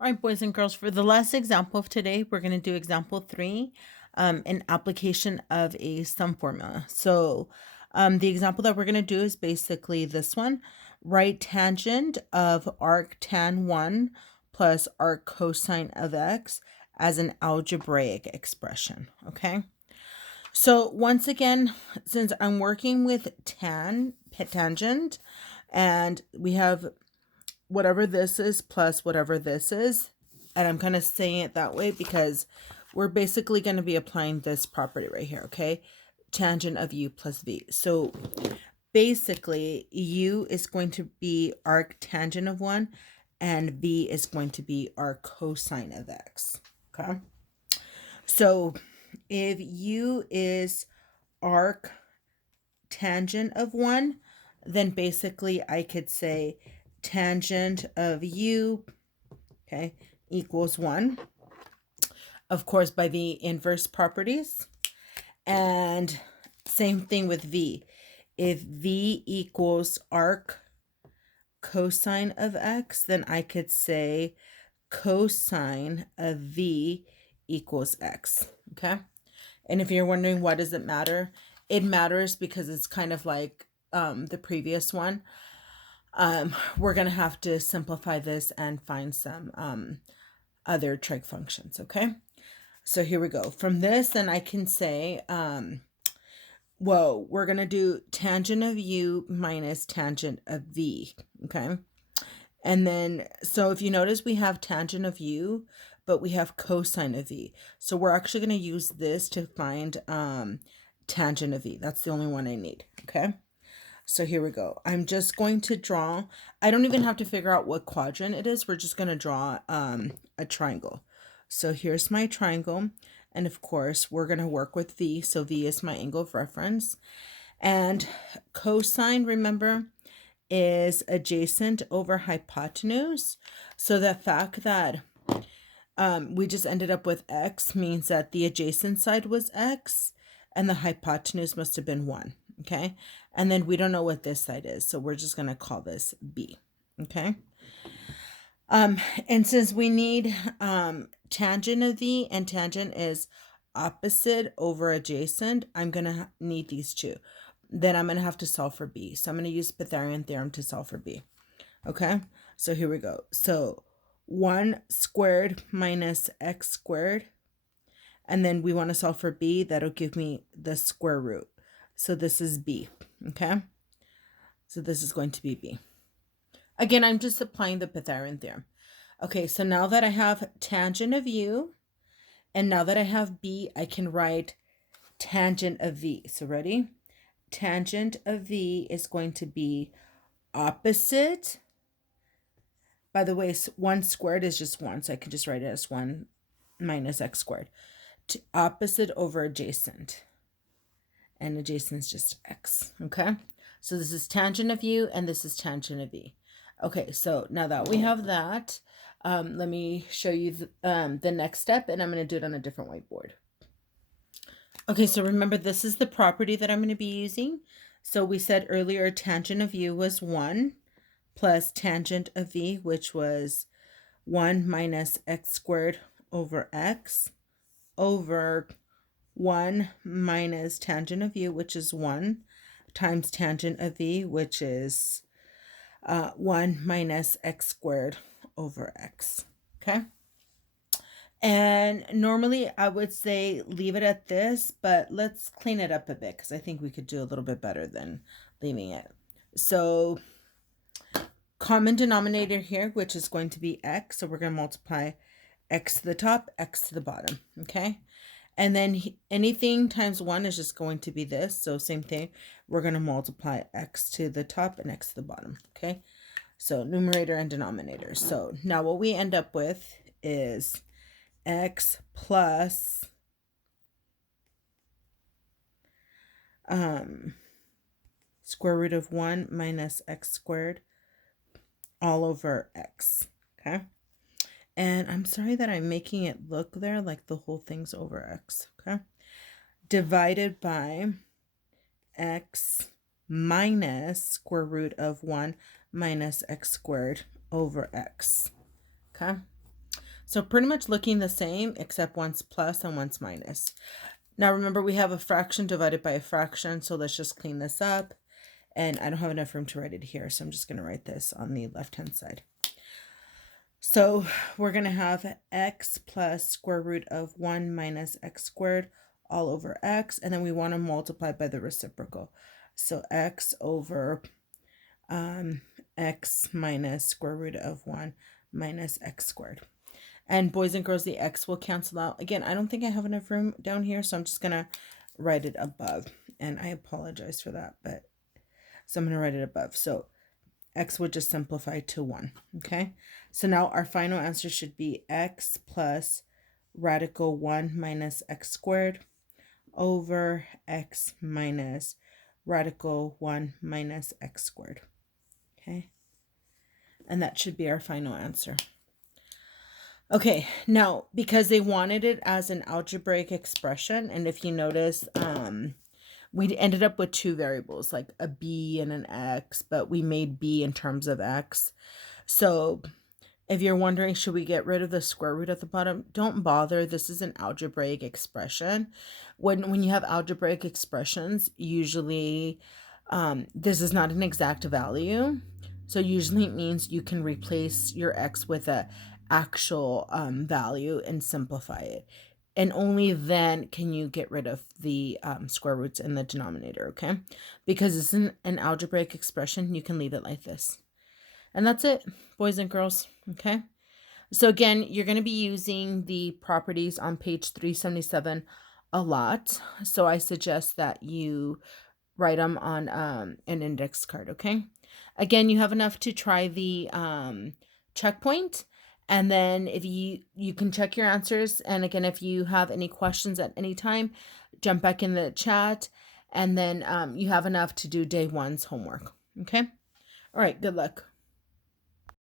All right, boys and girls, for the last example of today, we're going to do example 3, an application of a sum formula. So the example that we're going to do is basically this one. Write tangent of arc tan 1 plus arc cosine of x as an algebraic expression, okay? So once again, since I'm working with tangent, and we have whatever this is plus whatever this is. And I'm kind of saying it that way because we're basically going to be applying this property right here, okay? Tangent of u plus v. So basically, u is going to be arc tangent of 1, and v is going to be arc cosine of x, okay? So if u is arc tangent of 1, then basically I could say tangent of u, okay, equals 1, of course, by the inverse properties. And same thing with v. If v equals arc cosine of x, then I could say cosine of v equals x, okay? And if you're wondering why does it matter, it matters because it's kind of like the previous one. We're going to have to simplify this and find some other trig functions, okay? So here we go. From this, then I can say, we're going to do tangent of u minus tangent of v, okay? And then, so if you notice, we have tangent of u, but we have cosine of v. So we're actually going to use this to find tangent of v. That's the only one I need, okay? So here we go. I'm just going to draw, I don't even have to figure out what quadrant it is. We're just going to draw a triangle. So here's my triangle. And of course, we're going to work with v. So v is my angle of reference. And cosine, remember, is adjacent over hypotenuse. So the fact that we just ended up with x means that the adjacent side was x and the hypotenuse must have been 1, okay? And then we don't know what this side is, so we're just going to call this b, okay? And since we need tangent of v, and tangent is opposite over adjacent, I'm going to need these two. Then I'm going to have to solve for b. So I'm going to use Pythagorean theorem to solve for b, okay? So here we go. So 1 squared minus x squared. And then we want to solve for b. That'll give me the square root. So this is b, okay? So this is going to be b. Again, I'm just applying the Pythagorean theorem. Okay, so now that I have tangent of u, and now that I have b, I can write tangent of v. So ready? Tangent of v is going to be opposite. By the way, 1 squared is just 1, so I can just write it as 1 minus x squared. Opposite over adjacent. And adjacent is just x, okay? So this is tangent of u, and this is tangent of v. Okay, so now that we have that, let me show you the next step, and I'm going to do it on a different whiteboard. Okay, so remember, this is the property that I'm going to be using. So we said earlier tangent of u was 1 plus tangent of v, which was 1 minus x squared over x, over 1 minus tangent of u, which is 1, times tangent of v, which is 1 minus x squared over x, okay? And normally I would say leave it at this, but let's clean it up a bit because I think we could do a little bit better than leaving it. So common denominator here, which is going to be x. So we're going to multiply x to the top, x to the bottom, okay? And then anything times 1 is just going to be this. So same thing, we're going to multiply x to the top and x to the bottom, okay? So numerator and denominator. So now what we end up with is x plus square root of 1 minus x squared all over x, okay? And I'm sorry that I'm making it look there like the whole thing's over x, okay? Divided by x minus square root of 1 minus x squared over x, okay? So pretty much looking the same, except one's plus and one's minus. Now remember, we have a fraction divided by a fraction, so let's just clean this up. And I don't have enough room to write it here, so I'm just going to write this on the left-hand side. So we're going to have x plus square root of 1 minus x squared all over x, and then we want to multiply by the reciprocal. So x over x minus square root of 1 minus x squared. And boys and girls, the x will cancel out. Again, I don't think I have enough room down here, so I'm just going to write it above. And I apologize for that, but so I'm going to write it above. So x would just simplify to 1, okay? So now our final answer should be x plus radical 1 minus x squared over x minus radical 1 minus x squared, okay? And that should be our final answer. Okay, now, because they wanted it as an algebraic expression, and if you notice, we ended up with two variables, like a b and an x, but we made b in terms of x. So if you're wondering, should we get rid of the square root at the bottom? Don't bother. This is an algebraic expression. When you have algebraic expressions, usually this is not an exact value. So usually it means you can replace your x with a actual value and simplify it. And only then can you get rid of the square roots in the denominator, okay? Because it's an algebraic expression, you can leave it like this. And that's it, boys and girls, okay? So again, you're going to be using the properties on page 377 a lot. So I suggest that you write them on an index card, okay? Again, you have enough to try the checkpoint. And then if you can check your answers. And again, if you have any questions at any time, jump back in the chat. And then you have enough to do day 1's homework. Okay? All right, good luck.